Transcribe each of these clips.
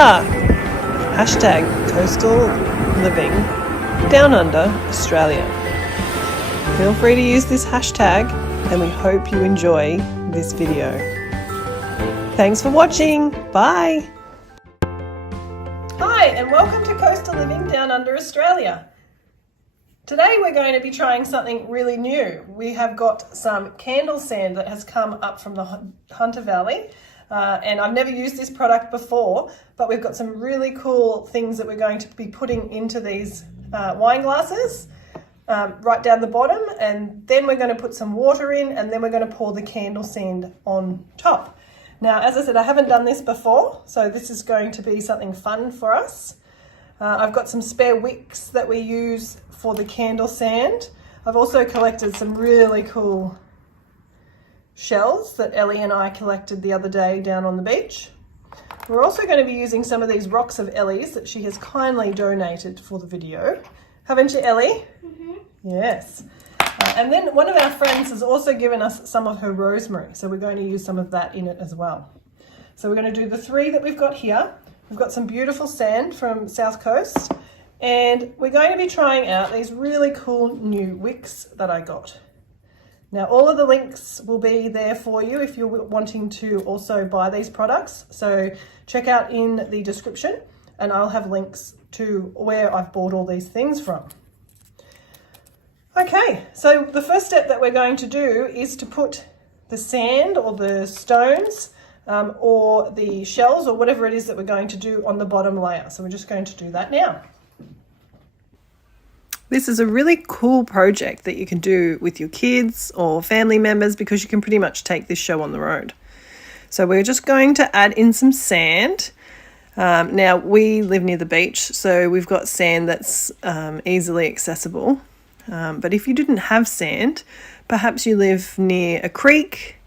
are hashtag coastal living down under Australia. Feel free to use this hashtag and we hope you enjoy this video. Thanks for watching. Bye. Hi and welcome to Coastal Living Down Under Australia. Today we're going to be trying something really new. We have got some candle sand that has come up from the Hunter Valley. And I've never used this product before, but we've got some really cool things that we're going to be putting into these wine glasses right down the bottom, and then we're going to put some water in, and then we're going to pour the candle sand on top. Now, as I said, I haven't done this before, so this is going to be something fun for us. I've got some spare wicks that we use for the candle sand. I've also collected some really cool shells that Ellie and I collected the other day down on the beach. We're also going to be using some of these rocks of Ellie's that she has kindly donated for the video. Haven't you, Ellie? Mm-hmm. Yes. And then one of our friends has also given us some of her rosemary, so we're going to use some of that in it as well. So we're going to do the three that we've got here. We've got some beautiful sand from South Coast, and we're going to be trying out these really cool new wicks that I got. Now, all of the links will be there for you if you're wanting to also buy these products. So check out in the description and I'll have links to where I've bought all these things from. Okay, so the first step that we're going to do is to put the sand or the stones or the shells or whatever it is that we're going to do on the bottom layer. So we're just going to do that now. This is a really cool project that you can do with your kids or family members because you can pretty much take this show on the road. So we're just going to add in some sand. Now we live near the beach, so we've got sand that's easily accessible. But if you didn't have sand, perhaps you live near a creek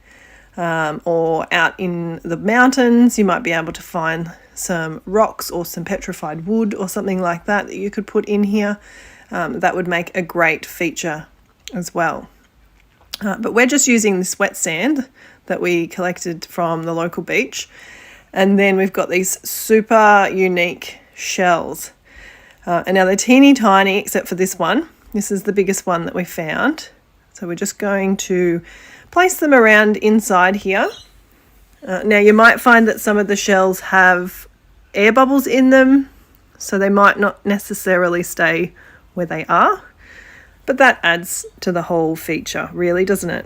or out in the mountains, you might be able to find some rocks or some petrified wood or something like that that you could put in here. That would make a great feature as well. But we're just using this wet sand that we collected from the local beach. And then we've got these super unique shells. And now they're teeny tiny except for this one. This is the biggest one that we found. So we're just going to place them around inside here. Now you might find that some of the shells have air bubbles in them, so they might not necessarily stay where they are, but that adds to the whole feature, really, doesn't it?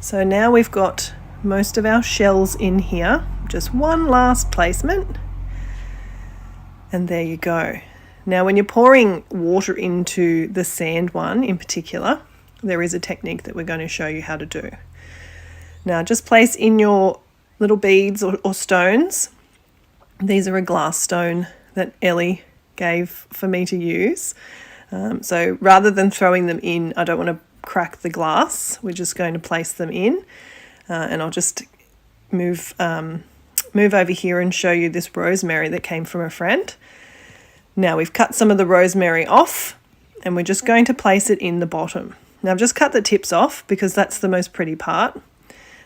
So now we've got most of our shells in here, just one last placement, and there you go. Now when you're pouring water into the sand one in particular, there is a technique that we're going to show you how to do. Now just place in your little beads or stones. These are a glass stone that Ellie gave for me to use. So rather than throwing them in, I don't want to crack the glass. We're just going to place them in, and I'll just move over here and show you this rosemary that came from a friend. Now we've cut some of the rosemary off and we're just going to place it in the bottom. Now I've just cut the tips off because that's the most pretty part.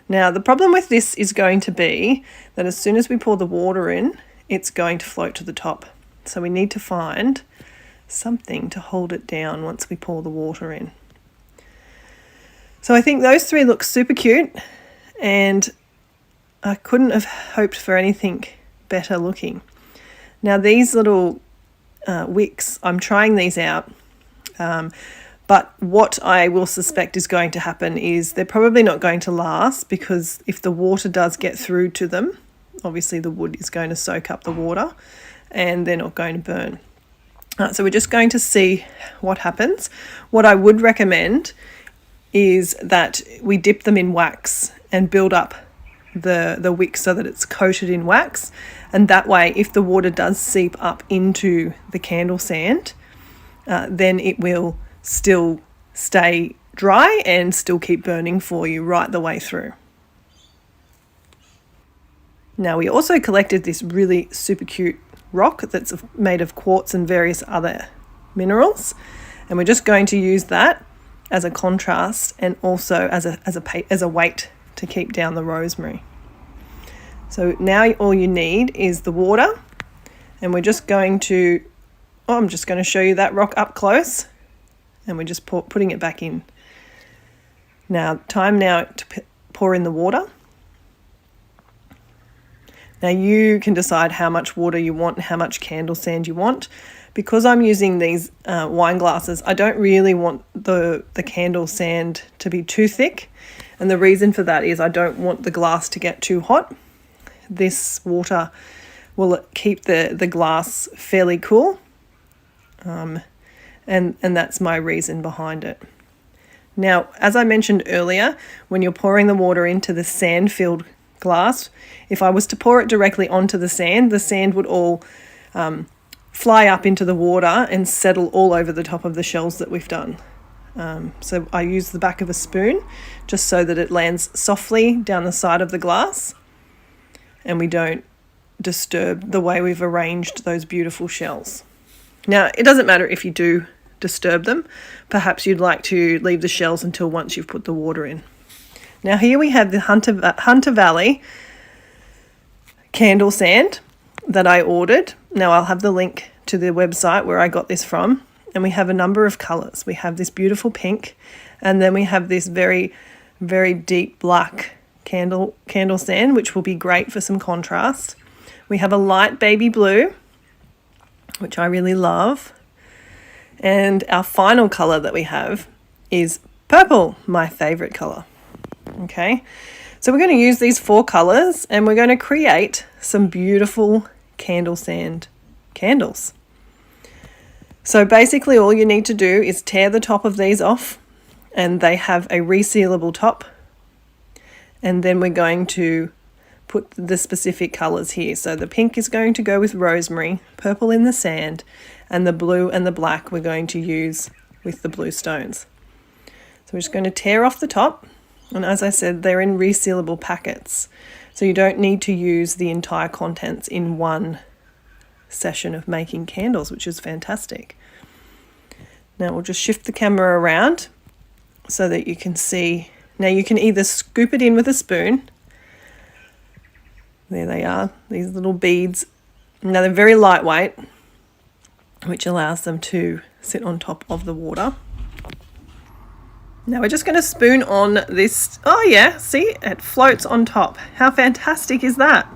Now the problem with this is going to be that as soon as we pour the water in, it's going to float to the top. So we need to find something to hold it down once we pour the water in. So I think those three look super cute, and I couldn't have hoped for anything better looking. Now these little wicks, I'm trying these out, but what I will suspect is going to happen is they're probably not going to last, because if the water does get through to them, obviously the wood is going to soak up the water and they're not going to burn. So we're just going to see what happens. What I would recommend is that we dip them in wax and build up the wick so that it's coated in wax, and that way if the water does seep up into the candle sand, then it will still stay dry and still keep burning for you right the way through. Now we also collected this really super cute rock that's made of quartz and various other minerals, and we're just going to use that as a contrast and also as a weight to keep down the rosemary. So now all you need is the water, and we're just going to, I'm just going to show you that rock up close, and we're just putting it back in. Now, time now to pour in the water. Now you can decide how much water you want and how much candle sand you want. Because I'm using these wine glasses, I don't really want the candle sand to be too thick. And the reason for that is I don't want the glass to get too hot. This water will keep the glass fairly cool. And that's my reason behind it. Now, as I mentioned earlier, when you're pouring the water into the sand-filled glass, if I was to pour it directly onto the sand would all fly up into the water and settle all over the top of the shells that we've done. So I use the back of a spoon just so that it lands softly down the side of the glass and we don't disturb the way we've arranged those beautiful shells. Now, it doesn't matter if you do disturb them. Perhaps you'd like to leave the shells until once you've put the water in. Now here we have the Hunter Valley candle sand that I ordered. Now I'll have the link to the website where I got this from. And we have a number of colours. We have this beautiful pink, and then we have this very, very deep black candle sand, which will be great for some contrast. We have a light baby blue, which I really love. And our final colour that we have is purple, my favourite colour. Okay, so we're going to use these 4 colours and we're going to create some beautiful candle sand candles. So basically all you need to do is tear the top of these off, and they have a resealable top. And then we're going to put the specific colours here. So the pink is going to go with rosemary, purple in the sand, and the blue and the black we're going to use with the blue stones. So we're just going to tear off the top. And as I said, they're in resealable packets. So you don't need to use the entire contents in one session of making candles, which is fantastic. Now we'll just shift the camera around so that you can see. Now you can either scoop it in with a spoon. There they are, these little beads. Now they're very lightweight, which allows them to sit on top of the water. Now we're just going to spoon on this. Oh yeah, see, it floats on top. How fantastic is that?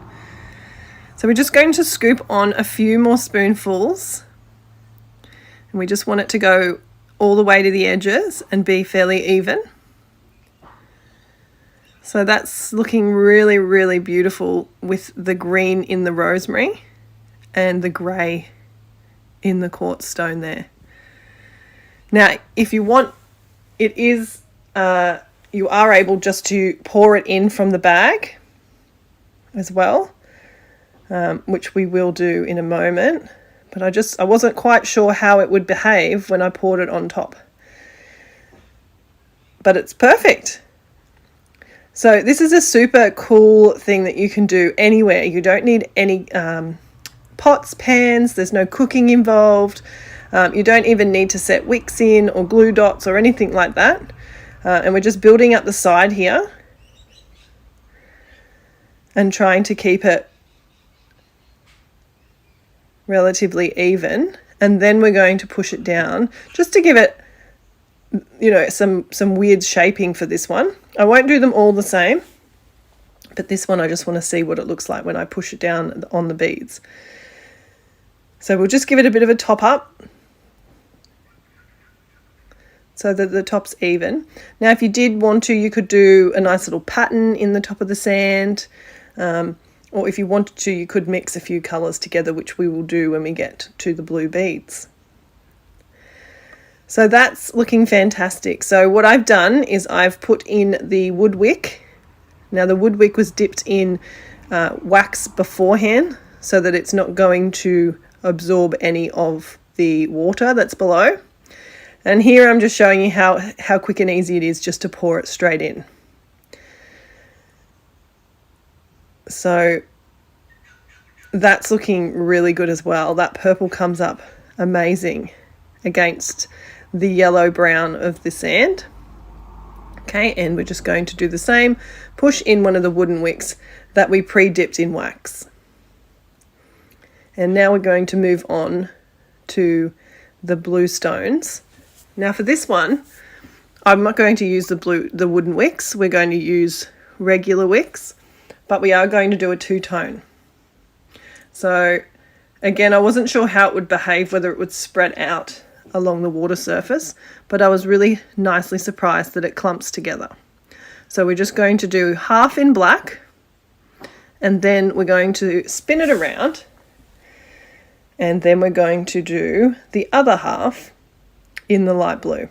So we're just going to scoop on a few more spoonfuls. And we just want it to go all the way to the edges and be fairly even. So that's looking really, really beautiful with the green in the rosemary and the grey in the quartz stone there. Now, if you want, it is, you are able just to pour it in from the bag as well, which we will do in a moment. But I wasn't quite sure how it would behave when I poured it on top. But it's perfect. So this is a super cool thing that you can do anywhere. You don't need any pots, pans, there's no cooking involved. You don't even need to set wicks in or glue dots or anything like that. And we're just building up the side here and trying to keep it relatively even. And then we're going to push it down just to give it, you know, some weird shaping for this one. I won't do them all the same, but this one I just want to see what it looks like when I push it down on the beads. So we'll just give it a bit of a top up so that the top's even. Now if you did want to, you could do a nice little pattern in the top of the sand, or if you wanted to, you could mix a few colours together, which we will do when we get to the blue beads. So that's looking fantastic. So what I've done is I've put in the wood wick. Now the wood wick was dipped in wax beforehand so that it's not going to absorb any of the water that's below. And here I'm just showing you how quick and easy it is just to pour it straight in. So that's looking really good as well. That purple comes up amazing against the yellow brown of the sand. Okay, and we're just going to do the same. Push in one of the wooden wicks that we pre-dipped in wax. And now we're going to move on to the blue stones. Now for this one, I'm not going to use the wooden wicks. We're going to use regular wicks, but we are going to do a two-tone. So again, I wasn't sure how it would behave, whether it would spread out along the water surface, but I was really nicely surprised that it clumps together. So we're just going to do half in black, and then we're going to spin it around, and then we're going to do the other half in the light blue.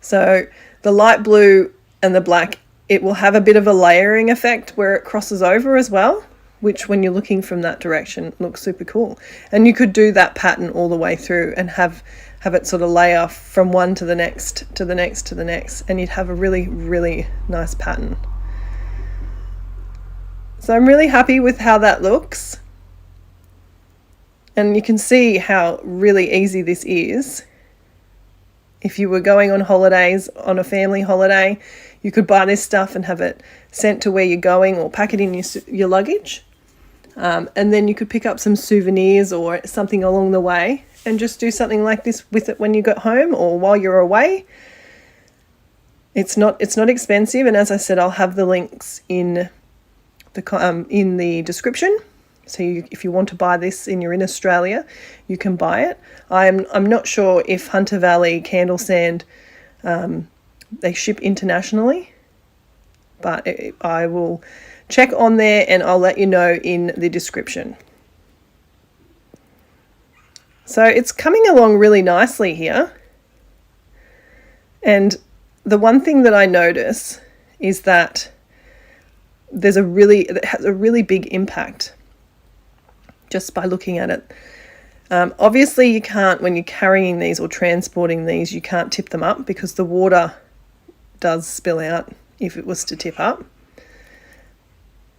So the light blue and the black, it will have a bit of a layering effect where it crosses over as well, which when you're looking from that direction looks super cool. And you could do that pattern all the way through and have it sort of layer from one to the next, to the next, to the next, and you'd have a really, really nice pattern. So I'm really happy with how that looks. And you can see how really easy this is. If you were going on holidays, on a family holiday, you could buy this stuff and have it sent to where you're going, or pack it in your luggage. And then you could pick up some souvenirs or something along the way and just do something like this with it when you got home or while you're away. It's not expensive, and as I said, I'll have the links in the description. So if you want to buy this and you're in Australia, you can buy it. I'm not sure if Hunter Valley candle sand, they ship internationally, but I will check on there and I'll let you know in the description. So it's coming along really nicely here. And the one thing that I notice is that it has a really big impact just by looking at it. Obviously you can't, when you're carrying these or transporting these, you can't tip them up because the water does spill out if it was to tip up.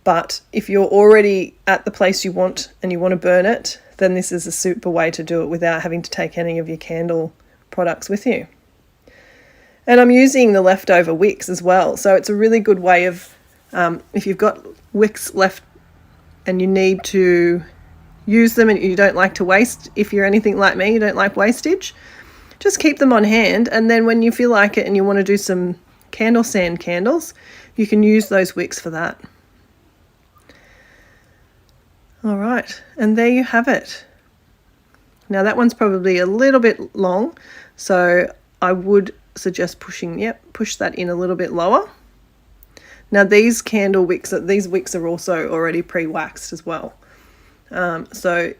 But if you're already at the place you want and you want to burn it, then this is a super way to do it without having to take any of your candle products with you. And I'm using the leftover wicks as well. So it's a really good way of, if you've got wicks left and you need to use them and you don't like to waste, if you're anything like me, you don't like wastage, just keep them on hand. And then when you feel like it and you want to do some candle sand candles, you can use those wicks for that. All right, and there you have it. Now that one's probably a little bit long, so I would suggest push that in a little bit lower. Now these wicks are also already pre-waxed as well. So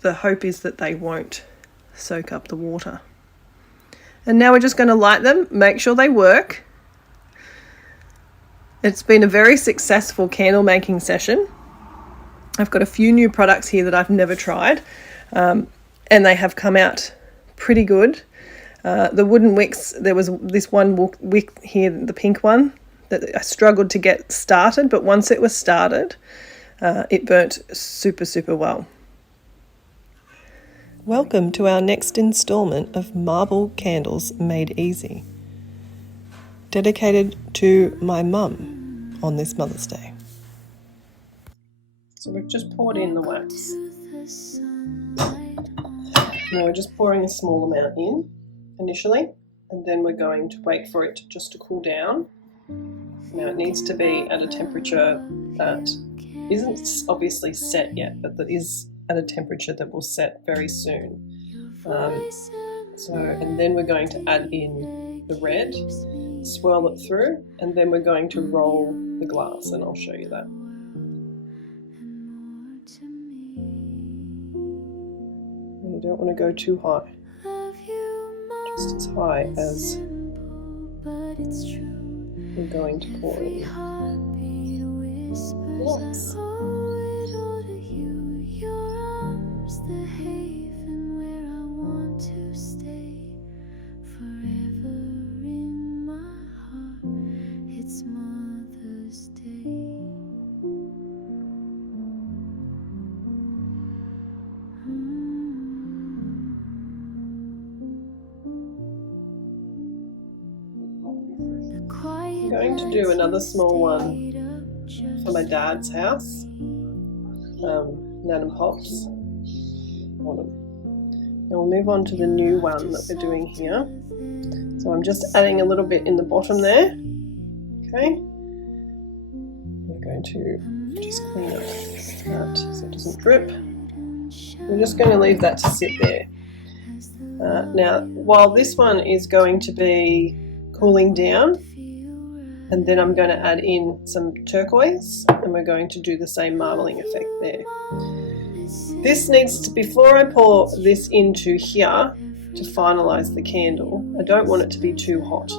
the hope is that they won't soak up the water. And now we're just going to light them, make sure they work. It's been a very successful candle making session. I've got a few new products here that I've never tried, and they have come out pretty good. The wooden wicks, there was this one wick here, the pink one, that I struggled to get started, but once it was started, it burnt super, super well. Welcome to our next instalment of Marble Candles Made Easy, dedicated to my mum on this Mother's Day. So we've just poured in the wax. Now we're just pouring a small amount in initially, and then we're going to wait for it just to cool down. Now it needs to be at a temperature that isn't obviously set yet, but that is at a temperature that will set very soon. And then we're going to add in the red, swirl it through, and then we're going to roll the glass, and I'll show you that. You don't want to go too high, just as high as we're going to pour in. Yes. going to do another small one for my dad's house, Nan and Pop's. Now we'll move on to the new one that we're doing here. So I'm just adding a little bit in the bottom there. Okay. We're going to just clean up that so it doesn't drip. We're just going to leave that to sit there. Now, while this one is going to be cooling down, and then I'm going to add in some turquoise, and we're going to do the same marbling effect there. This needs to, before I pour this into here to finalize the candle, I don't want it to be too hot.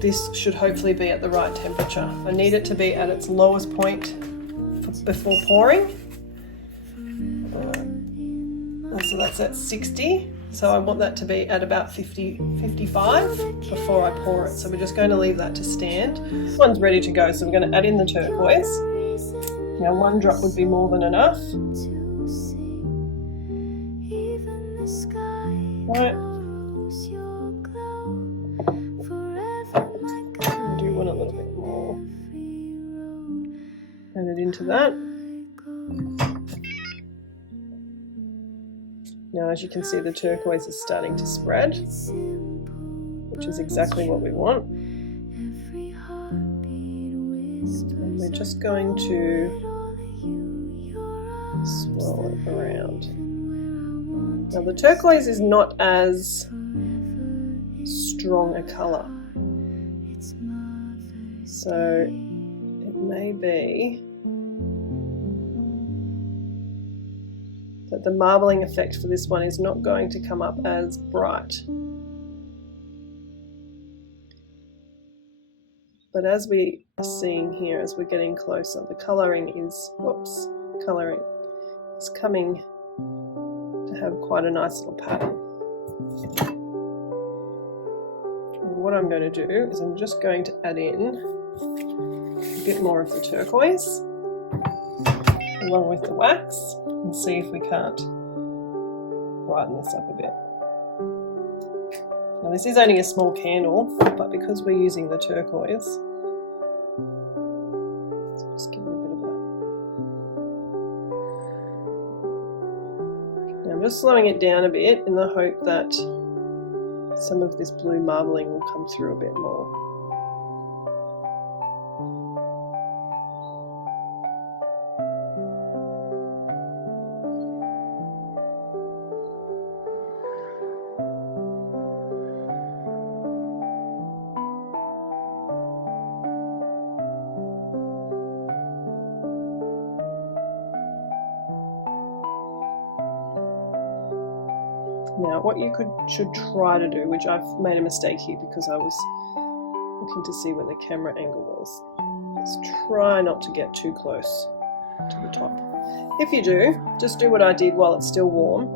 This should hopefully be at the right temperature. I need it to be at its lowest point before pouring. So that's at 60. So I want that to be at about 50, 55 before I pour it. So we're just going to leave that to stand. This one's ready to go, so we're going to add in the turquoise. Now 1 drop would be more than enough. Right. I do want a little bit more. Add it into that. Now, as you can see, the turquoise is starting to spread, which is exactly what we want. And we're just going to swirl it around. Now, the turquoise is not as strong a colour, so it may be that the marbling effect for this one is not going to come up as bright. But as we are seeing here, as we're getting closer, the colouring is, coming to have quite a nice little pattern. And what I'm going to do is I'm just going to add in a bit more of the turquoise along with the wax and see if we can't brighten this up a bit. Now this is only a small candle, but because we're using the turquoise, let's just give it a bit of a... Now I'm just slowing it down a bit in the hope that some of this blue marbling will come through a bit more. Now, what you should try to do, which I've made a mistake here because I was looking to see where the camera angle was, is try not to get too close to the top. If you do, just do what I did while it's still warm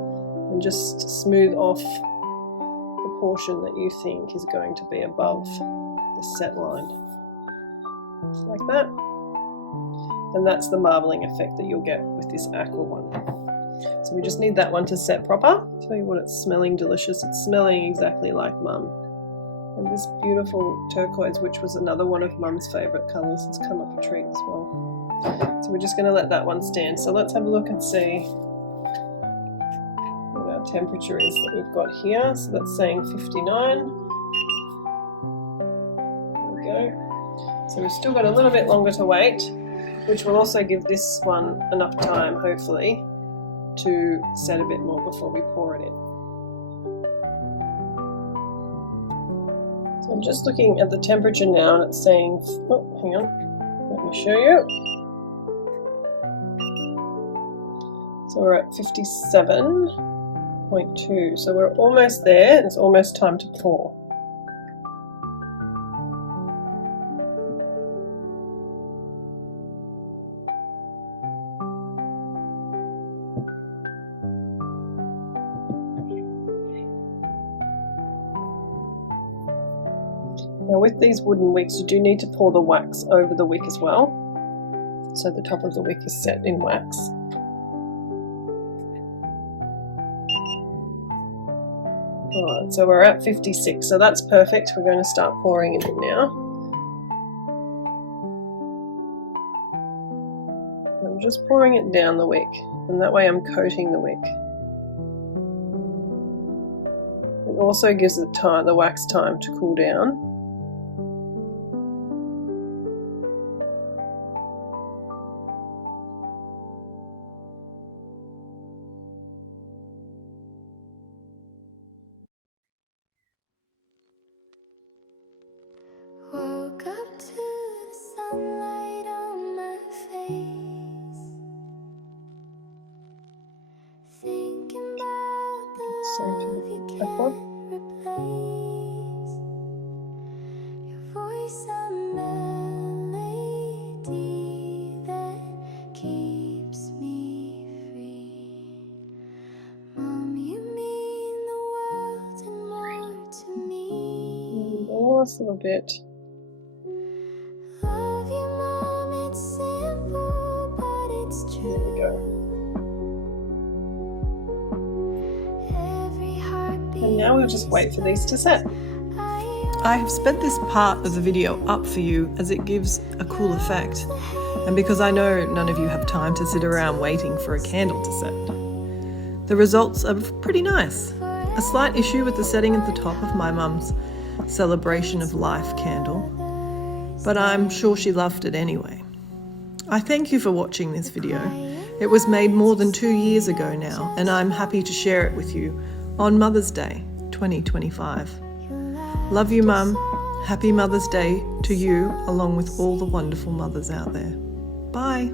and just smooth off the portion that you think is going to be above the set line. Just like that. And that's the marbling effect that you'll get with this aqua one. So we just need that one to set proper. Tell you what, it's smelling delicious. It's smelling exactly like Mum. And this beautiful turquoise, which was another one of Mum's favourite colours, has come up a treat as well. So we're just going to let that one stand. So let's have a look and see what our temperature is that we've got here. So that's saying 59. There we go. So we've still got a little bit longer to wait, which will also give this one enough time, hopefully, to set a bit more before we pour it in. So I'm just looking at the temperature now and it's saying, oh, hang on, let me show you. So we're at 57.2, so we're almost there. It's almost time to pour. Now with these wooden wicks, you do need to pour the wax over the wick as well, so the top of the wick is set in wax. Alright, so we're at 56, so that's perfect. We're going to start pouring it in now. just pouring it down the wick, and that way I'm coating the wick. It also gives it the wax time to cool down. Woke up to the sunlight on my face, thinking about the love you can't replace. Your voice a melody that keeps me free. Mom, you mean the world and more to me. Last little bit. Love you, Mom, it's simple, but it's true. There we go. And now we'll just wait for these to set. I have sped this part of the video up for you as it gives a cool effect, and because I know none of you have time to sit around waiting for a candle to set. The results are pretty nice. A slight issue with the setting at the top of my mum's celebration of life candle, but I'm sure she loved it anyway. I thank you for watching this video. It was made more than 2 years ago now, and I'm happy to share it with you on Mother's Day 2025. Love you, Mum. Happy Mother's Day to you, along with all the wonderful mothers out there. Bye.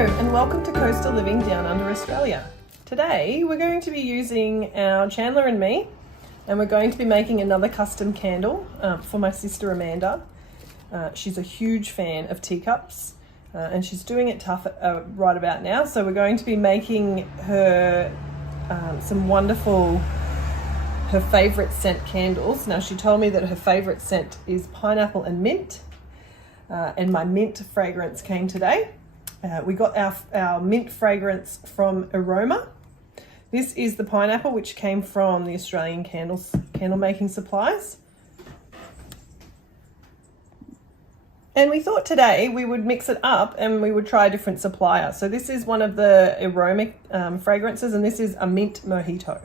And welcome to Coastal Living Down Under Australia. Today we're going to be using our Chandler and me, and we're going to be making another custom candle for my sister Amanda. She's a huge fan of teacups and she's doing it tough right about now, so we're going to be making her some wonderful, her favourite scent candles. Now she told me that her favourite scent is pineapple and mint, and my mint fragrance came today. We got our mint fragrance from Aroma. This is the pineapple, which came from the Australian candle making supplies. And we thought today we would mix it up and we would try a different supplier. So this is one of the Aroma fragrances, and this is a mint mojito.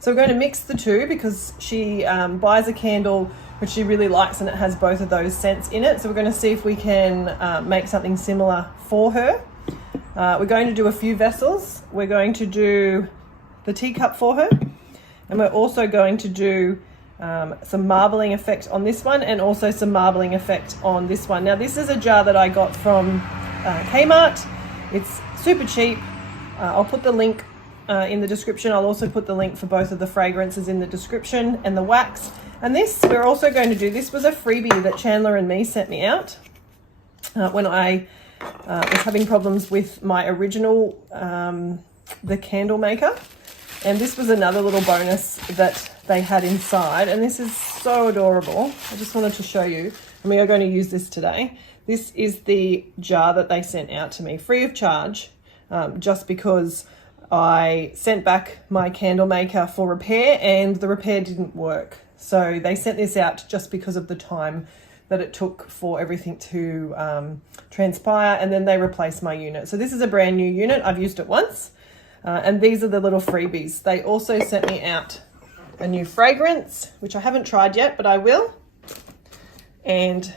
So we're going to mix the two because she buys a candle which she really likes, and it has both of those scents in it. So we're going to see if we can make something similar for her. We're going to do a few vessels. We're going to do the teacup for her, and we're also going to do some marbling effect on this one, and also some marbling effect on this one. Now this is a jar that I got from Kmart. It's super cheap. I'll put the link in the description. I'll also put the link for both of the fragrances in the description, and the wax. And this, we're also going to do, this was a freebie that Chandler and me sent me out when I was having problems with my original, the candle maker. And this was another little bonus that they had inside. And this is so adorable. I just wanted to show you. And we are going to use this today. This is the jar that they sent out to me free of charge, just because I sent back my candle maker for repair and the repair didn't work. So they sent this out just because of the time that it took for everything to transpire, and then they replaced my unit. So this is a brand new unit. I've used it once, and these are the little freebies. They also sent me out a new fragrance, which I haven't tried yet, but I will, and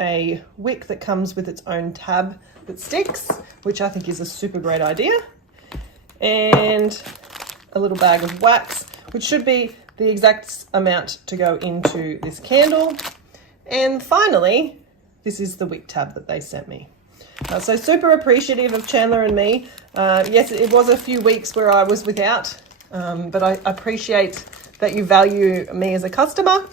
a wick that comes with its own tab that sticks, which I think is a super great idea, and a little bag of wax, which should be the exact amount to go into this candle. And finally, this is the wick tab that they sent me. So super appreciative of Chandler and me. Yes, it was a few weeks where I was without, but I appreciate that you value me as a customer.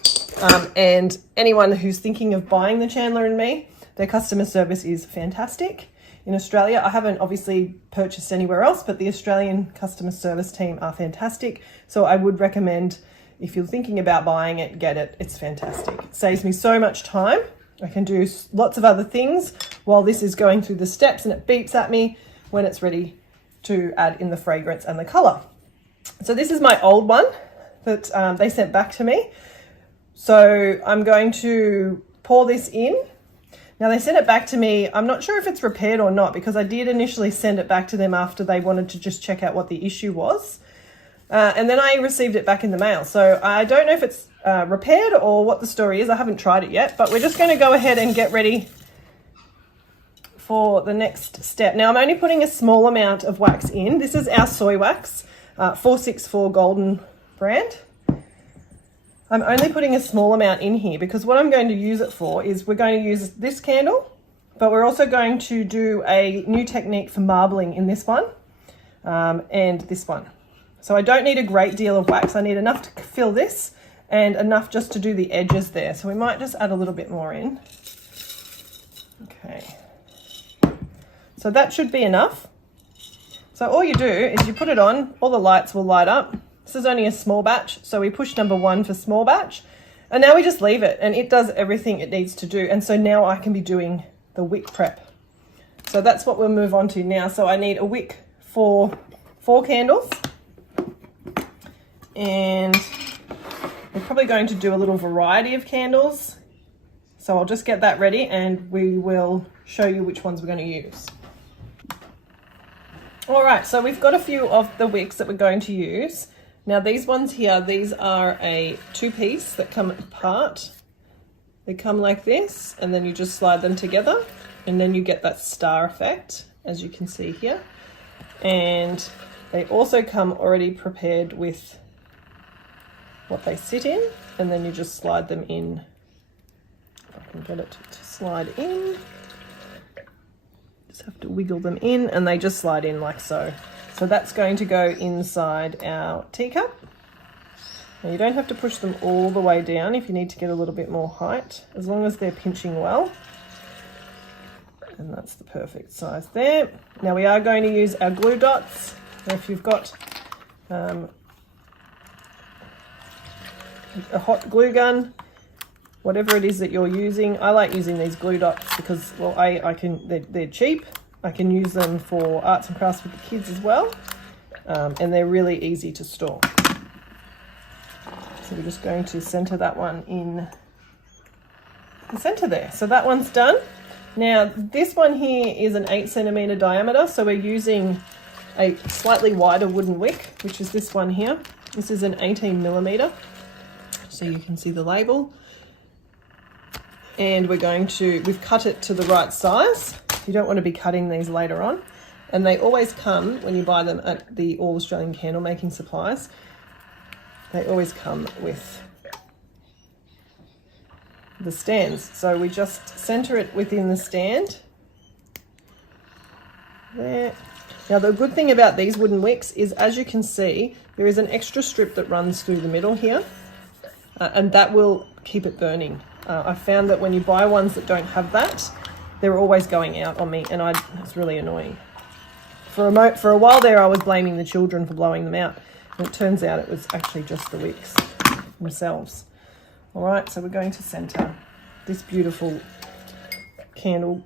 And anyone who's thinking of buying the Chandler and me, their customer service is fantastic. In Australia, I haven't obviously purchased anywhere else, but the Australian customer service team are fantastic. So I would recommend, if you're thinking about buying it, get it. It's fantastic. It saves me so much time. I can do lots of other things while this is going through the steps, and it beeps at me when it's ready to add in the fragrance and the color. So this is my old one that they sent back to me. So I'm going to pour this in. Now they sent it back to me. I'm not sure if it's repaired or not, because I did initially send it back to them after they wanted to just check out what the issue was. And then I received it back in the mail. So I don't know if it's repaired or what the story is. I haven't tried it yet, but we're just going to go ahead and get ready for the next step. Now I'm only putting a small amount of wax in. This is our soy wax, 464 Golden brand. I'm only putting a small amount in here because what I'm going to use it for is we're going to use this candle, but we're also going to do a new technique for marbling in this one and this one. So I don't need a great deal of wax. I need enough to fill this and enough just to do the edges there. So we might just add a little bit more in. Okay. So that should be enough. So all you do is you put it on, all the lights will light up. This is only a small batch, so we push number 1 for small batch. And now we just leave it, and it does everything it needs to do. And so now I can be doing the wick prep. So that's what we'll move on to now. So I need a wick for 4 candles. And we're probably going to do a little variety of candles. So I'll just get that ready and we will show you which ones we're going to use. All right, so we've got a few of the wicks that we're going to use. Now these ones here, these are a 2-piece that come apart. They come like this, and then you just slide them together, and then you get that star effect, as you can see here. And they also come already prepared with what they sit in, and then you just slide them in. If I can get it to slide in. Just have to wiggle them in, and they just slide in like so. So that's going to go inside our teacup. Now you don't have to push them all the way down if you need to get a little bit more height, as long as they're pinching well. And that's the perfect size there. Now we are going to use our glue dots. Now if you've got a hot glue gun, whatever it is that you're using, I like using these glue dots because, well, they're cheap. I can use them for arts and crafts with the kids as well, and they're really easy to store. So we're just going to center that one in the center there. So that one's done. Now this one here is an 8 centimeter diameter, so we're using a slightly wider wooden wick, which is this one here. This is an 18 millimeter, so you can see the label. and we've cut it to the right size. You don't want to be cutting these later on. And they always come, when you buy them at the All Australian Candle Making Supplies, they always come with the stands. So we just center it within the stand. There. Now the good thing about these wooden wicks is, as you can see, there is an extra strip that runs through the middle here, and that will keep it burning. I found that when you buy ones that don't have that, they're always going out on me, and it's really annoying. For a while there, I was blaming the children for blowing them out, and it turns out it was actually just the wicks themselves. All right, so we're going to center this beautiful candle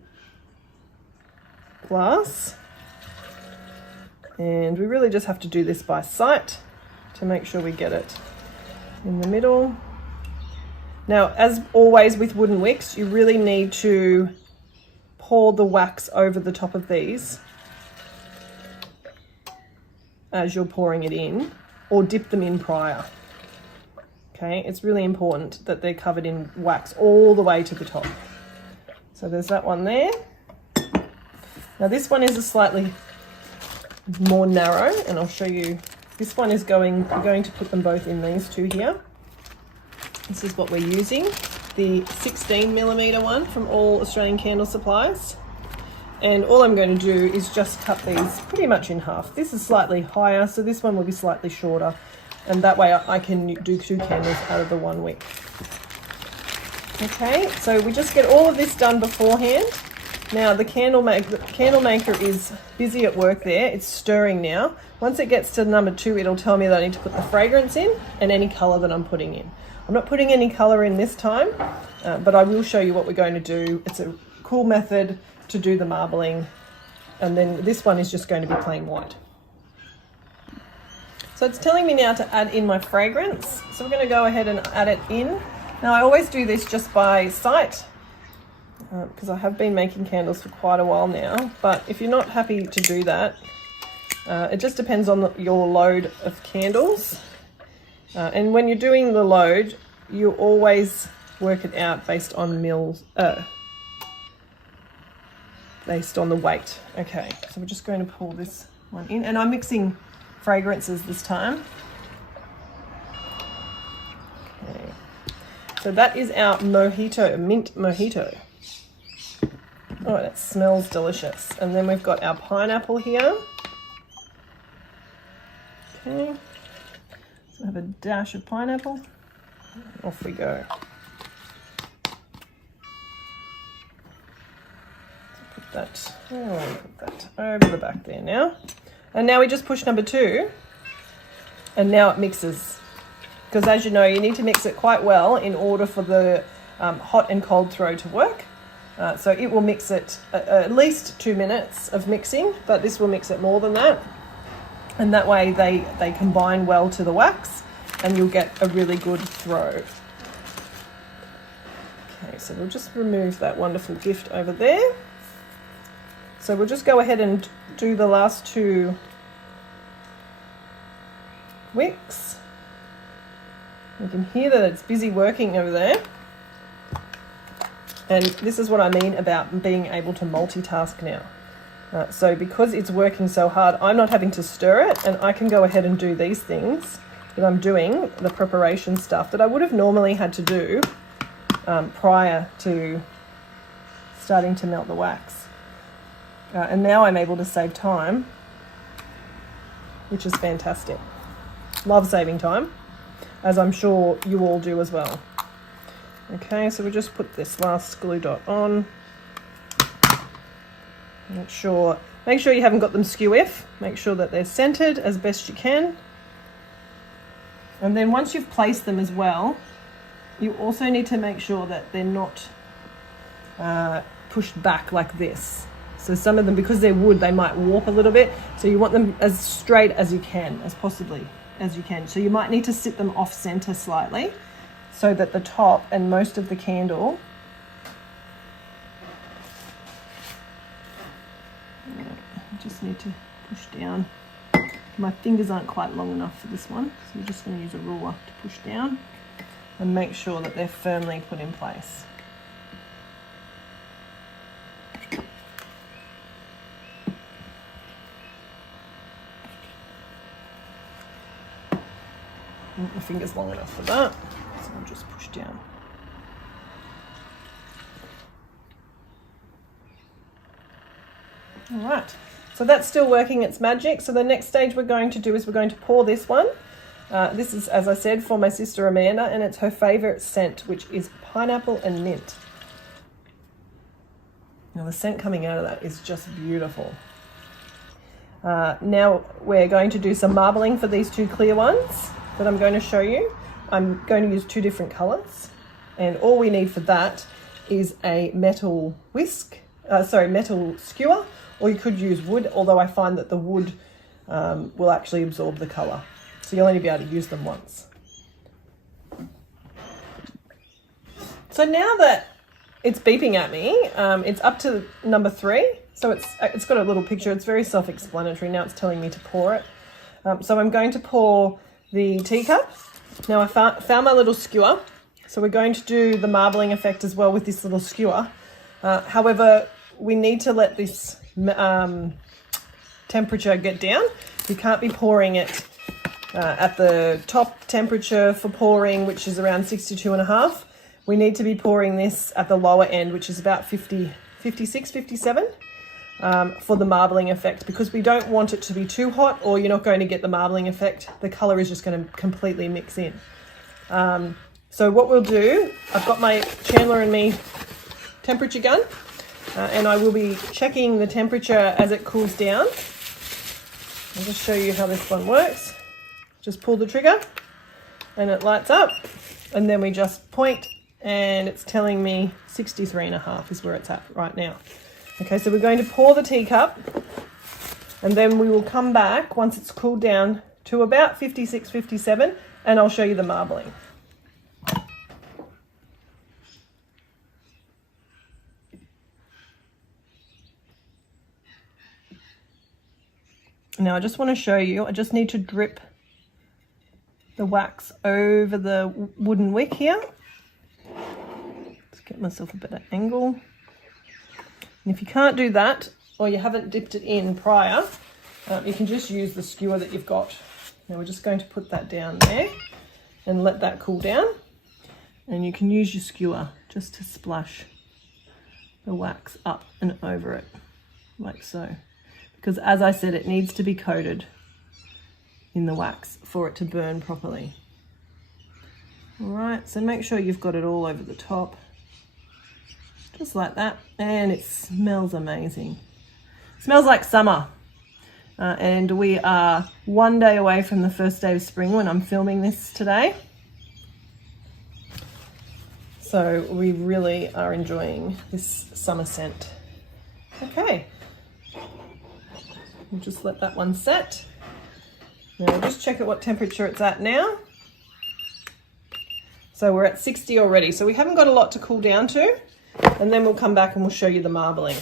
glass, and we really just have to do this by sight to make sure we get it in the middle. Now, as always with wooden wicks, you really need to pour the wax over the top of these as you're pouring it in, or dip them in prior. Okay, it's really important that they're covered in wax all the way to the top. So there's that one there. Now this one is a slightly more narrow, and I'll show you. This one is we're going to put them both in these two here. This is what we're using, the 16mm one from All Australian Candle Supplies. And all I'm going to do is just cut these pretty much in half. This is slightly higher, so this one will be slightly shorter. And that way I can do 2 candles out of the 1 wick. Okay, so we just get all of this done beforehand. Now the candle maker is busy at work there. It's stirring now. Once it gets to number 2, it'll tell me that I need to put the fragrance in and any colour that I'm putting in. I'm not putting any colour in this time, but I will show you what we're going to do. It's a cool method to do the marbling, and then this one is just going to be plain white. So it's telling me now to add in my fragrance, so we're going to go ahead and add it in. Now I always do this just by sight, because I have been making candles for quite a while now, but if you're not happy to do that, it just depends on your load of candles, and when you're doing the load, you always work it out based on based on the weight. Okay, so we're just going to pull this one in, and I'm mixing fragrances this time. Okay, so that is our mojito, mint mojito. Oh, that smells delicious. And then we've got our pineapple here. Okay, so we have a dash of pineapple. Off we go. Put that over the back there now. And now we just push number 2, and now it mixes. Because as you know, you need to mix it quite well in order for the hot and cold throw to work. So it will mix it at least 2 minutes of mixing, but this will mix it more than that. And that way they combine well to the wax, and you'll get a really good throw. Okay, so we'll just remove that wonderful gift over there. So we'll just go ahead and do the last 2 wicks. You can hear that it's busy working over there. And this is what I mean about being able to multitask now. So because it's working so hard, I'm not having to stir it, and I can go ahead and do these things that I'm doing, the preparation stuff that I would have normally had to do prior to starting to melt the wax. And now I'm able to save time, which is fantastic. Love saving time, as I'm sure you all do as well. Okay, so we'll just put this last glue dot on. Make sure you haven't got them skew-if. Make sure that they're centered as best you can. And then once you've placed them as well, you also need to make sure that they're not pushed back like this. So some of them, because they're wood, they might warp a little bit. So you want them as straight as you can, as possibly as you can. So you might need to sit them off center slightly so that the top and most of the candle just need to push down. My fingers aren't quite long enough for this one, so we're just going to use a ruler to push down and make sure that they're firmly put in place. My finger's long enough for that, so I'll just push down. All right, so that's still working its magic. So the next stage we're going to do is we're going to pour this one. This is, as I said, for my sister Amanda, and it's her favourite scent, which is pineapple and mint. Now the scent coming out of that is just beautiful. Now we're going to do some marbling for these two clear ones that I'm going to show you. I'm going to use two different colours, and all we need for that is a metal metal skewer, or you could use wood, although I find that the wood will actually absorb the colour. So you'll only be able to use them once. So now that it's beeping at me, it's up to number 3. So it's got a little picture. It's very self-explanatory. Now it's telling me to pour it. So I'm going to pour the teacup. Now I found my little skewer. So we're going to do the marbling effect as well with this little skewer. However, we need to let this temperature get down. You can't be pouring it at the top temperature for pouring, which is around 62.5. We need to be pouring this at the lower end, which is about 56, 57, for the marbling effect, because we don't want it to be too hot, or you're not going to get the marbling effect. The colour is just going to completely mix in. So what we'll do, I've got my Chandler and Me temperature gun, and I will be checking the temperature as it cools down. I'll just show you how this one works. Just pull the trigger and it lights up, and then we just point, and it's telling me 63.5 is where it's at right now. Okay, so we're going to pour the teacup, and then we will come back once it's cooled down to about 56, 57, and I'll show you the marbling. Now I just want to show you, I just need to drip the wax over the wooden wick here. Let's get myself a better angle. And if you can't do that, or you haven't dipped it in prior, you can just use the skewer that you've got. Now we're just going to put that down there and let that cool down. And you can use your skewer just to splash the wax up and over it, like so. Because as I said, it needs to be coated in the wax for it to burn properly. All right, so make sure you've got it all over the top, just like that. And it smells amazing. It smells like summer. And we are 1 day away from the first day of spring when I'm filming this today. So we really are enjoying this summer scent. Okay. We'll just let that one set. Now we'll just check at what temperature it's at now. So we're at 60 already, so we haven't got a lot to cool down to, and then we'll come back and we'll show you the marbling.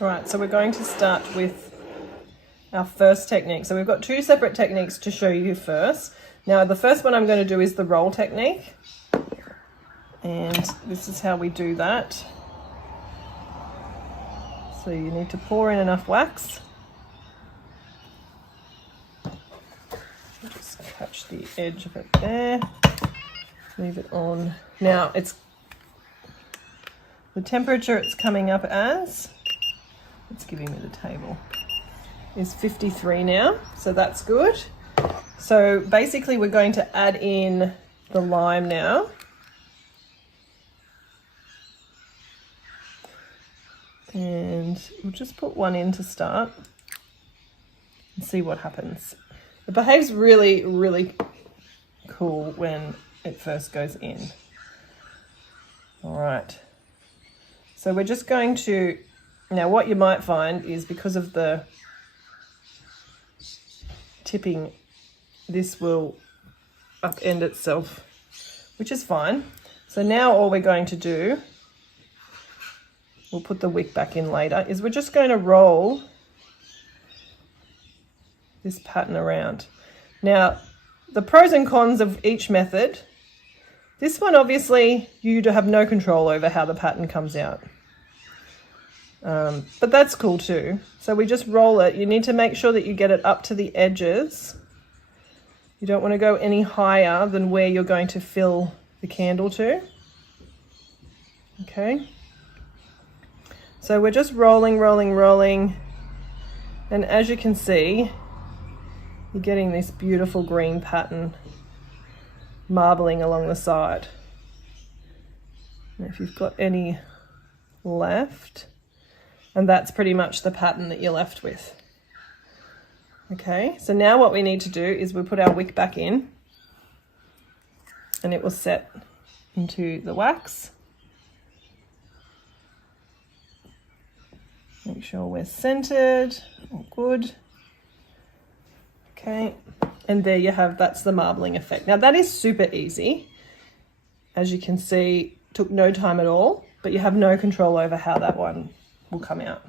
All right, so we're going to start with our first technique. So we've got 2 separate techniques to show you first. Now the first one I'm going to do is the roll technique, and this is how we do that. So you need to pour in enough wax. Just catch the edge of it there. Leave it on. Now it's the temperature it's coming up as, it's giving me the table, is 53 now. So that's good. So basically we're going to add in the lime now. And we'll just put one in to start and see what happens. It behaves really, really cool when it first goes in. All right. So we're just going to, now what you might find is because of the tipping, this will upend itself, which is fine. So now all we're going to do, we'll put the wick back in later, is we're just going to roll this pattern around. Now, the pros and cons of each method. This one, obviously, you have no control over how the pattern comes out. But that's cool too. So we just roll it. You need to make sure that you get it up to the edges. You don't want to go any higher than where you're going to fill the candle to. Okay. So we're just rolling, rolling, rolling. And as you can see, you're getting this beautiful green pattern marbling along the side. And if you've got any left, and that's pretty much the pattern that you're left with. Okay, so now what we need to do is we put our wick back in and it will set into the wax. Make sure we're centered, all good. Okay, and there you have, that's the marbling effect. Now that is super easy. As you can see, took no time at all, but you have no control over how that one will come out.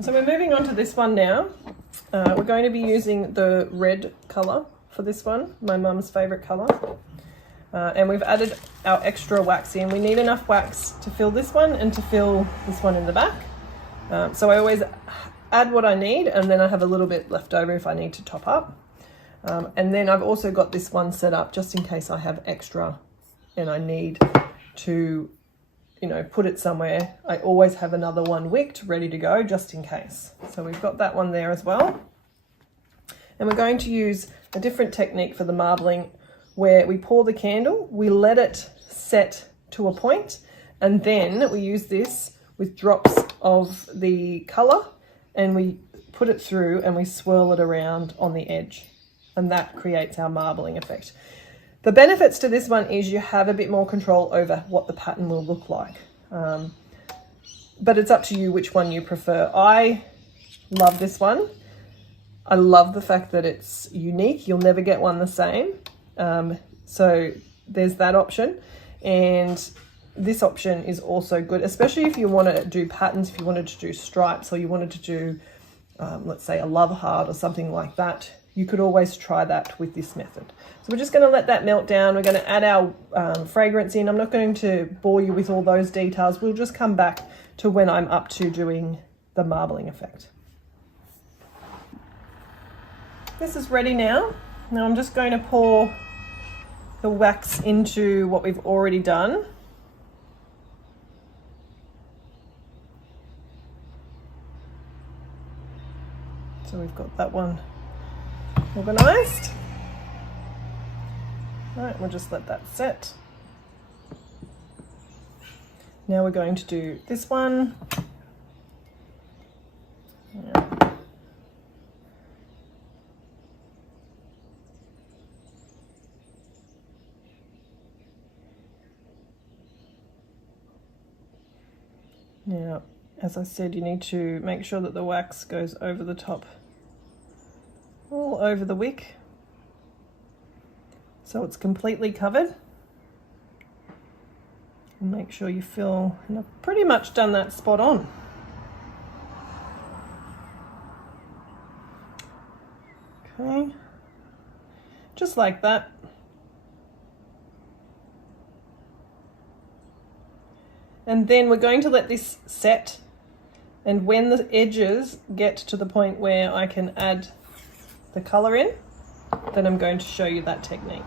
So we're moving on to this one now. We're going to be using the red colour for this one, my mum's favourite colour. And we've added our extra wax in. We need enough wax to fill this one and to fill this one in the back. So I always add what I need, and then I have a little bit left over if I need to top up. And then I've also got this one set up just in case I have extra and I need to, you know, put it somewhere. I always have another one wicked ready to go just in case. So we've got that one there as well. And we're going to use a different technique for the marbling where we pour the candle, we let it set to a point, and then we use this with drops of the colour and we put it through and we swirl it around on the edge, and that creates our marbling effect. The benefits to this one is you have a bit more control over what the pattern will look like. But it's up to you which one you prefer. I love this one. I love the fact that it's unique. You'll never get one the same. So there's that option. And this option is also good, especially if you want to do patterns, if you wanted to do stripes, or you wanted to do, let's say, a love heart or something like that. You could always try that with this method. So we're just going to let that melt down. We're going to add our fragrance in. I'm not going to bore you with all those details. We'll just come back to when I'm up to doing the marbling effect. This is ready now. Now I'm just going to pour the wax into what we've already done. So we've got that one organised. All right, we'll just let that set. Now we're going to do this one. Yeah. Now, as I said, you need to make sure that the wax goes over the top, all over the wick, so it's completely covered. And make sure you fill, and I've pretty much done that spot on. Okay, just like that. And then we're going to let this set, and when the edges get to the point where I can add the colour in, then I'm going to show you that technique.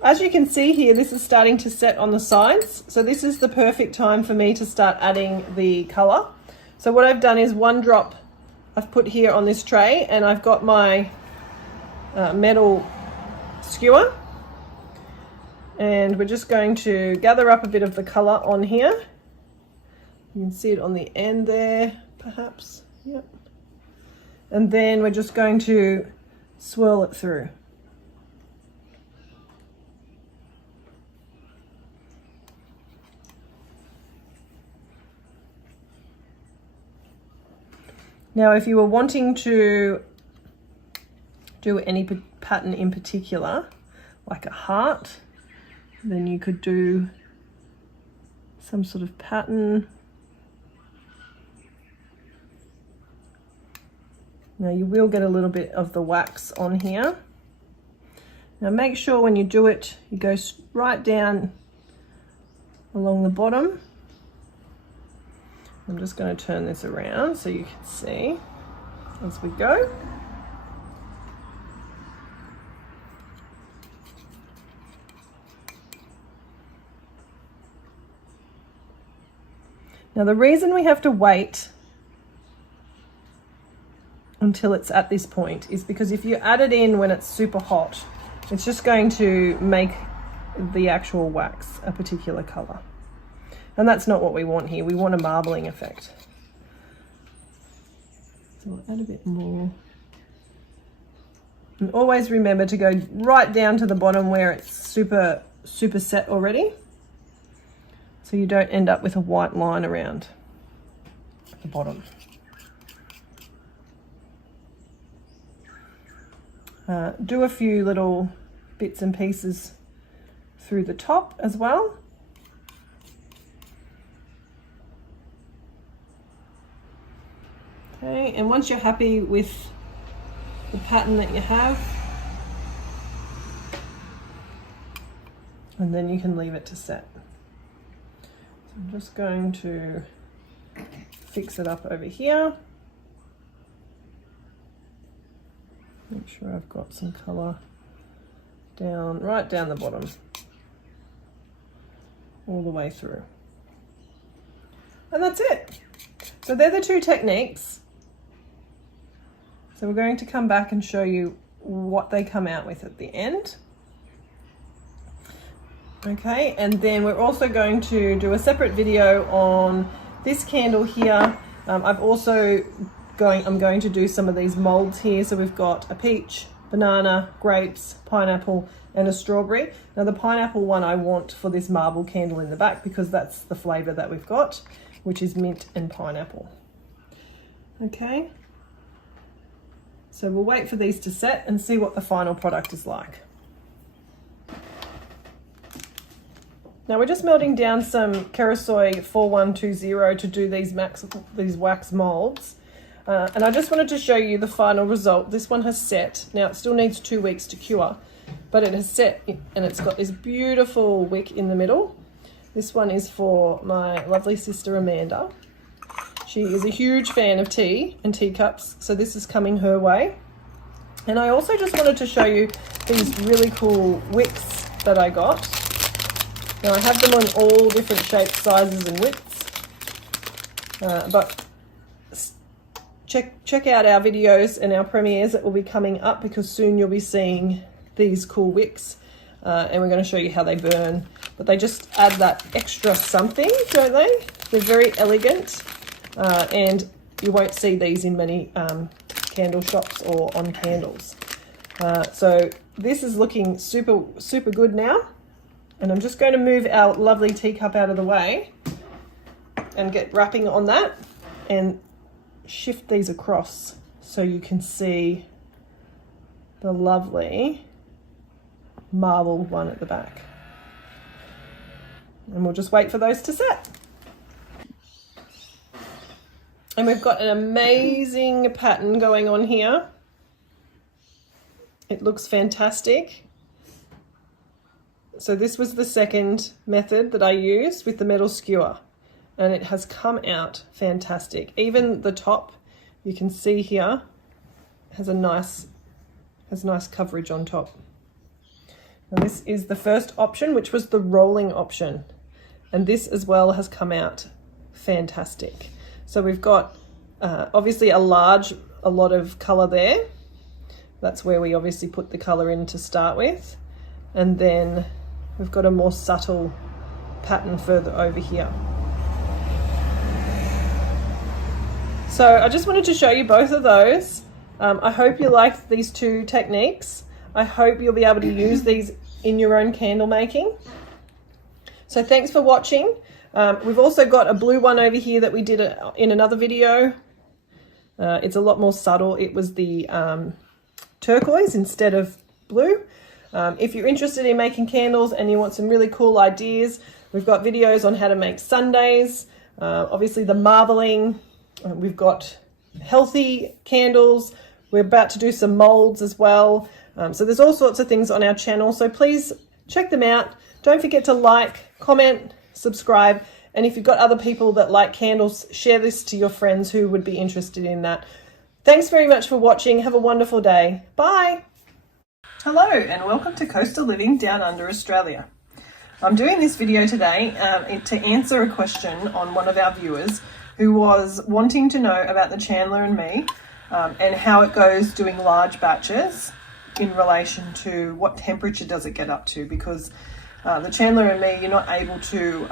As you can see here, this is starting to set on the sides, so this is the perfect time for me to start adding the colour. So what I've done is one drop I've put here on this tray, and I've got my metal skewer. And we're just going to gather up a bit of the colour on here. You can see it on the end there, perhaps. Yep. And then we're just going to swirl it through. Now, if you were wanting to do any pattern in particular, like a heart, then you could do some sort of pattern. Now you will get a little bit of the wax on here, Now make sure when you do it, you go right down along the bottom. I'm just going to turn this around so you can see as we go. Now the reason we have to wait until it's at this point is because if you add it in when it's super hot, it's just going to make the actual wax a particular color. And that's not what we want here. We want a marbling effect. So we'll add a bit more. And always remember to go right down to the bottom where it's super set already, so you don't end up with a white line around the bottom. Do a few little bits and pieces through the top as well. Okay, and once you're happy with the pattern that you have, and then you can leave it to set. So I'm just going to fix it up over here. Make sure I've got some colour down, right down the bottom, all the way through. And that's it. So they're the two techniques. So we're going to come back and show you what they come out with at the end. Okay, and then we're also going to do a separate video on this candle here. I'm going to do some of these molds here. So we've got a peach, banana, grapes, pineapple, and a strawberry. Now the pineapple one I want for this marble candle in the back because that's the flavor that we've got, which is mint and pineapple. Okay. So we'll wait for these to set and see what the final product is like. Now we're just melting down some Kerosoi 4120 to do these wax molds. And I just wanted to show you the final result. This one has set. Now it still needs 2 weeks to cure, but it has set and it's got this beautiful wick in the middle. This one is for my lovely sister Amanda. She is a huge fan of tea and teacups, so this is coming her way. And I also just wanted to show you these really cool wicks that I got. Now I have them on all different shapes, sizes and widths, but check out our videos and our premieres that will be coming up, because soon you'll be seeing these cool wicks, and we're going to show you how they burn. But they just add that extra something, don't they? They're very elegant. And you won't see these in many candle shops or on candles. So this is looking super good now. And I'm just going to move our lovely teacup out of the way and get wrapping on that and shift these across so you can see the lovely marbled one at the back. And we'll just wait for those to set. And we've got an amazing pattern going on here. It looks fantastic. So this was the second method that I used with the metal skewer, and it has come out fantastic. Even the top, you can see here, has nice coverage on top. And this is the first option, which was the rolling option. And this as well has come out fantastic. So we've got obviously a lot of colour there. That's where we obviously put the colour in to start with. And then we've got a more subtle pattern further over here. So I just wanted to show you both of those. I hope you liked these two techniques. I hope you'll be able to use these in your own candle making. So thanks for watching. We've also got a blue one over here that we did in another video. It's a lot more subtle. It was the turquoise instead of blue. If you're interested in making candles and you want some really cool ideas, we've got videos on how to make sundaes, obviously the marbling. We've got healthy candles. We're about to do some molds as well. So there's all sorts of things on our channel, so please check them out. Don't forget to like, comment, subscribe, and if you've got other people that like candles, share this to your friends who would be interested in that. Thanks very much for watching. Have a wonderful day. Bye. Hello and welcome to Coastal Living Down Under Australia. I'm doing this video today to answer a question on one of our viewers who was wanting to know about the Chandler and me and how it goes doing large batches in relation to what temperature does it get up to, because the Chandler and me, you're not able to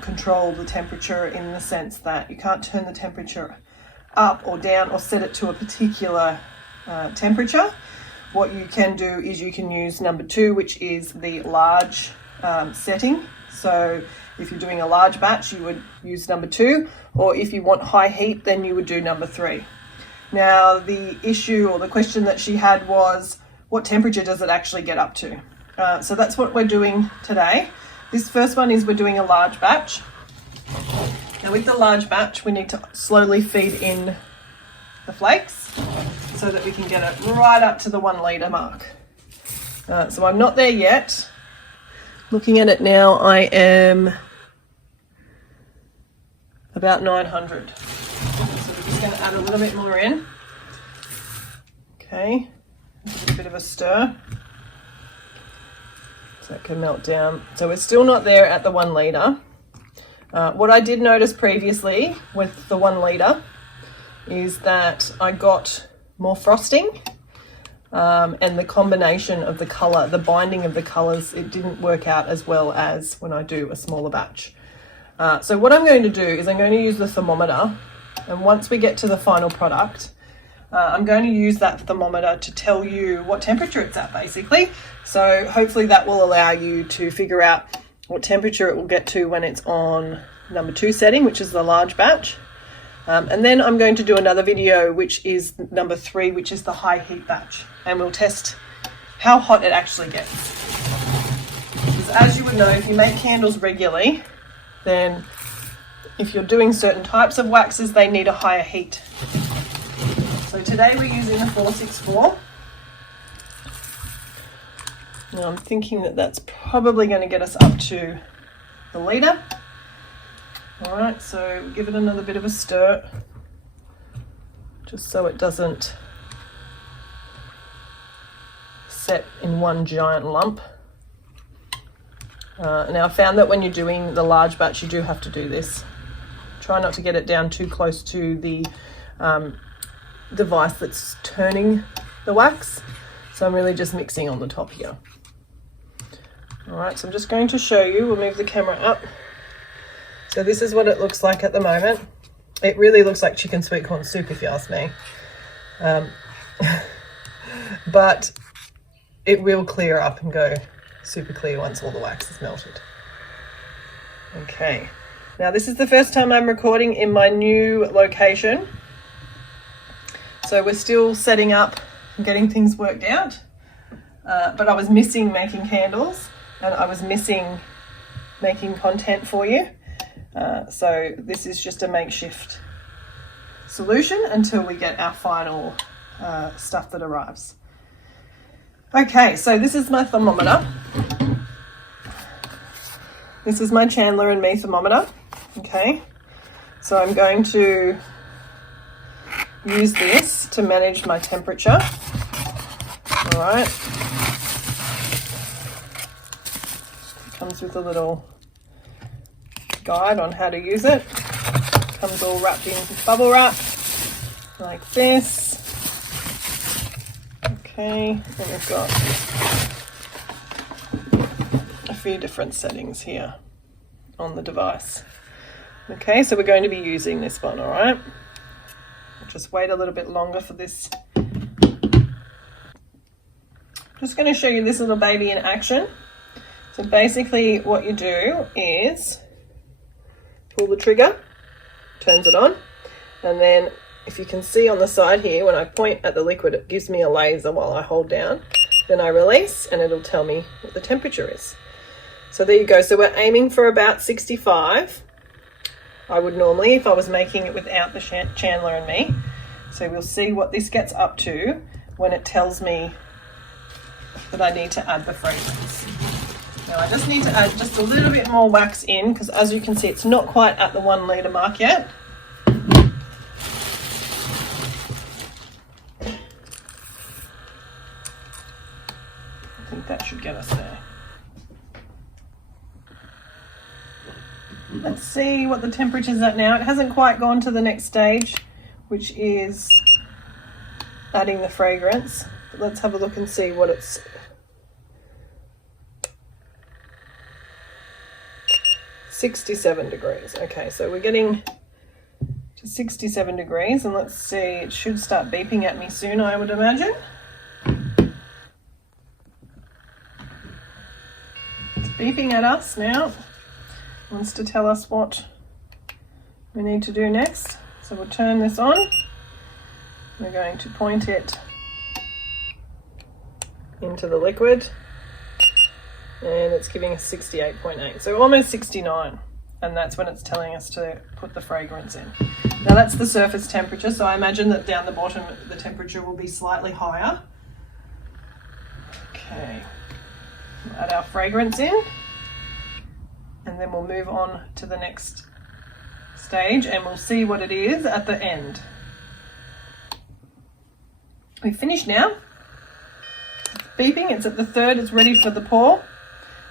control the temperature in the sense that you can't turn the temperature up or down or set it to a particular temperature. What you can do is you can use number 2, which is the large setting. So if you're doing a large batch, you would use number 2, or if you want high heat, then you would do number 3. Now, the issue or the question that she had was, what temperature does it actually get up to? So that's what we're doing today. This first one is we're doing a large batch. Now with the large batch, we need to slowly feed in the flakes so that we can get it right up to the 1 litre mark. So I'm not there yet. Looking at it now, I am about 900. So we're just going to add a little bit more in. Okay, give it a bit of a stir so it can melt down. So we're still not there at the 1 litre. What I did notice previously with the 1 litre is that I got more frosting. And the combination of the colour, the binding of the colours, it didn't work out as well as when I do a smaller batch. So what I'm going to do is I'm going to use the thermometer, and once we get to the final product, I'm going to use that thermometer to tell you what temperature it's at, basically. So hopefully that will allow you to figure out what temperature it will get to when it's on number 2 setting, which is the large batch. And then I'm going to do another video, which is number 3, which is the high heat batch. And we'll test how hot it actually gets. Because as you would know, if you make candles regularly, then if you're doing certain types of waxes, they need a higher heat. So today we're using the 464. Now I'm thinking that that's probably going to get us up to the litre. All right, so give it another bit of a stir, just so it doesn't set in one giant lump. Now I found that when you're doing the large batch, you do have to do this. Try not to get it down too close to the device that's turning the wax. So I'm really just mixing on the top here. All right, so I'm just going to show you. We'll move the camera up. So this is what it looks like at the moment. It really looks like chicken sweet corn soup, if you ask me. But it will clear up and go super clear once all the wax is melted. Okay, now this is the first time I'm recording in my new location. So we're still setting up and getting things worked out. But I was missing making candles, and I was missing making content for you. So this is just a makeshift solution until we get our final stuff that arrives. Okay, so this is my thermometer. This is my Chandler and me thermometer. Okay, so I'm going to use this to manage my temperature. All right. It comes with a little guide on how to use it. Comes all wrapped in bubble wrap like this. Okay, and we've got a few different settings here on the device. Okay, so we're going to be using this one, all right? I'll just wait a little bit longer for this. Just going to show you this little baby in action. So basically what you do is pull the trigger, turns it on, and then if you can see on the side here, when I point at the liquid, it gives me a laser while I hold down. Then I release and it'll tell me what the temperature is. So there you go. So we're aiming for about 65. I would normally, if I was making it without the Chandler and me. So we'll see what this gets up to when it tells me that I need to add the fragrance. Now I just need to add just a little bit more wax in, because as you can see, it's not quite at the 1 litre mark yet. I think that should get us there. Let's see what the temperature's at now. It hasn't quite gone to the next stage, which is adding the fragrance. But let's have a look and see what it's... 67 degrees. Okay, so we're getting to 67 degrees, and let's see, it should start beeping at me soon, I would imagine. It's beeping at us now. It wants to tell us what we need to do next. So we'll turn this on. We're going to point it into the liquid, and it's giving us 68.8, so almost 69, and that's when it's telling us to put the fragrance in. Now that's the surface temperature, so I imagine that down the bottom the temperature will be slightly higher. Okay, we'll add our fragrance in, and then we'll move on to the next stage, and we'll see what it is at the end. We've finished now. It's beeping, it's at the 3rd, it's ready for the pour.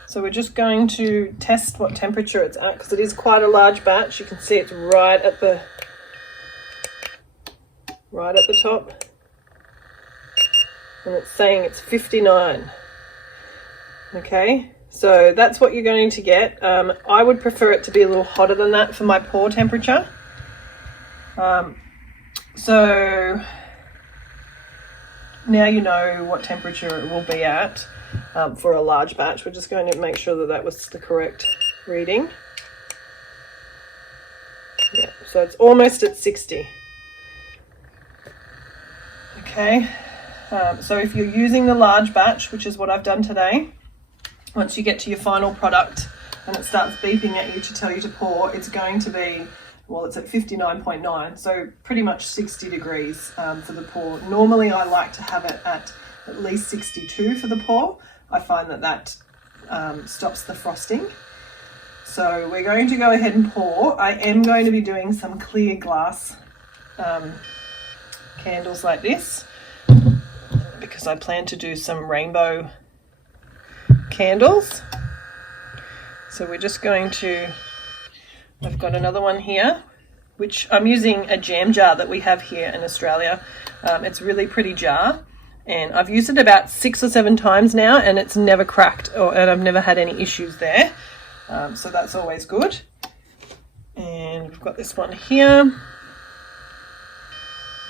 So we're just going to test what temperature it's at, because it is quite a large batch. You can see it's right at the top. And it's saying it's 59. Okay, so that's what you're going to get. I would prefer it to be a little hotter than that for my pour temperature. So now you know what temperature it will be at. For a large batch, we're just going to make sure that that was the correct reading. Yeah, so it's almost at 60. Okay, so if you're using the large batch, which is what I've done today, once you get to your final product and it starts beeping at you to tell you to pour, it's going to be, well, it's at 59.9, so pretty much 60 degrees for the pour. Normally I like to have it at least 62 for the pour. I find that stops the frosting. So we're going to go ahead and pour. I am going to be doing some clear glass candles like this, because I plan to do some rainbow candles. So we're just going to, I've got another one here, which I'm using a jam jar that we have here in Australia. It's a really pretty jar, and I've used it about 6 or 7 times now, and it's never cracked, and I've never had any issues there. So that's always good. And we've got this one here,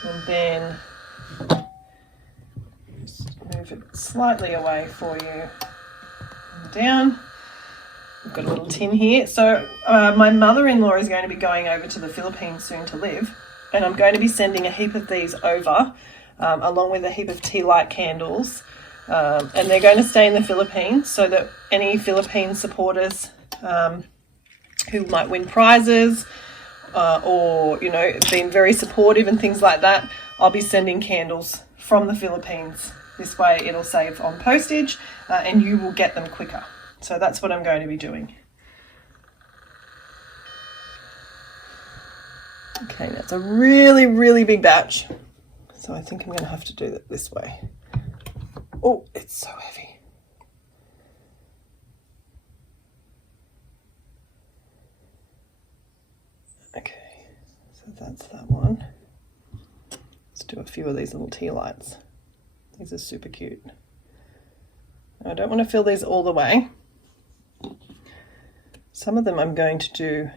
and then just move it slightly away for you and down. We've got a little tin here. So my mother-in-law is going to be going over to the Philippines soon to live, and I'm going to be sending a heap of these over, along with a heap of tea light candles, and they're going to stay in the Philippines, so that any Philippine supporters who might win prizes or, you know, being very supportive and things like that, I'll be sending candles from the Philippines. This way it'll save on postage, and you will get them quicker. So that's what I'm going to be doing. Okay, that's a really, really big batch. So I think I'm going to have to do it this way. Oh, it's so heavy. Okay, so that's that one. Let's do a few of these little tea lights. These are super cute. I don't want to fill these all the way. Some of them I'm going to do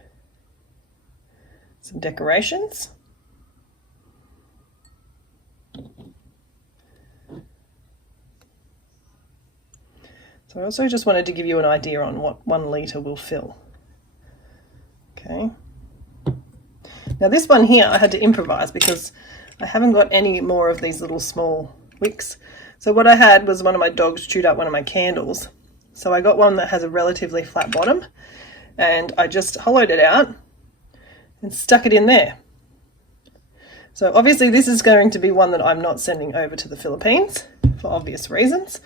some decorations. So I also just wanted to give you an idea on what 1 litre will fill. Okay. Now this one here I had to improvise because I haven't got any more of these little small wicks. So what I had was one of my dogs chewed up one of my candles. So I got one that has a relatively flat bottom, and I just hollowed it out and stuck it in there. So obviously this is going to be one that I'm not sending over to the Philippines for obvious reasons.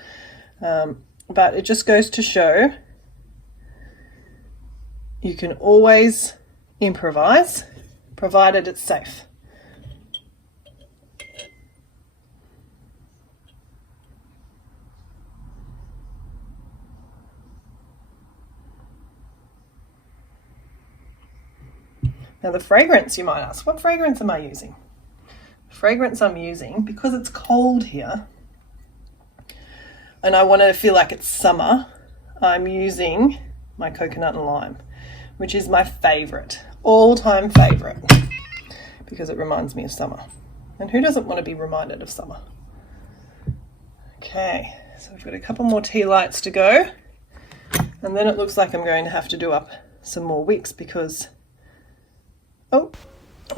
But it just goes to show you can always improvise, provided it's safe. Now the fragrance, you might ask, what fragrance am I using? The fragrance I'm using, because it's cold here, and I want to feel like it's summer, I'm using my coconut and lime, which is my favorite, all-time favorite, because it reminds me of summer. And who doesn't want to be reminded of summer? Okay, so we've got a couple more tea lights to go, and then it looks like I'm going to have to do up some more wicks because, oh,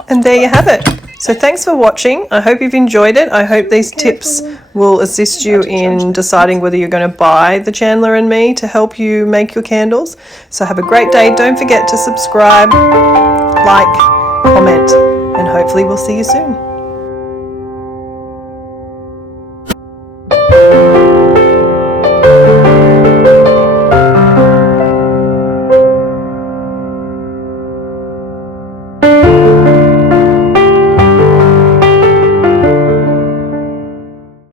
and there you have it. So thanks for watching. I hope you've enjoyed it. I hope these tips will assist you in deciding whether you're going to buy the Chandler and Me to help you make your candles. So have a great day. Don't forget to subscribe, like, comment, and hopefully we'll see you soon.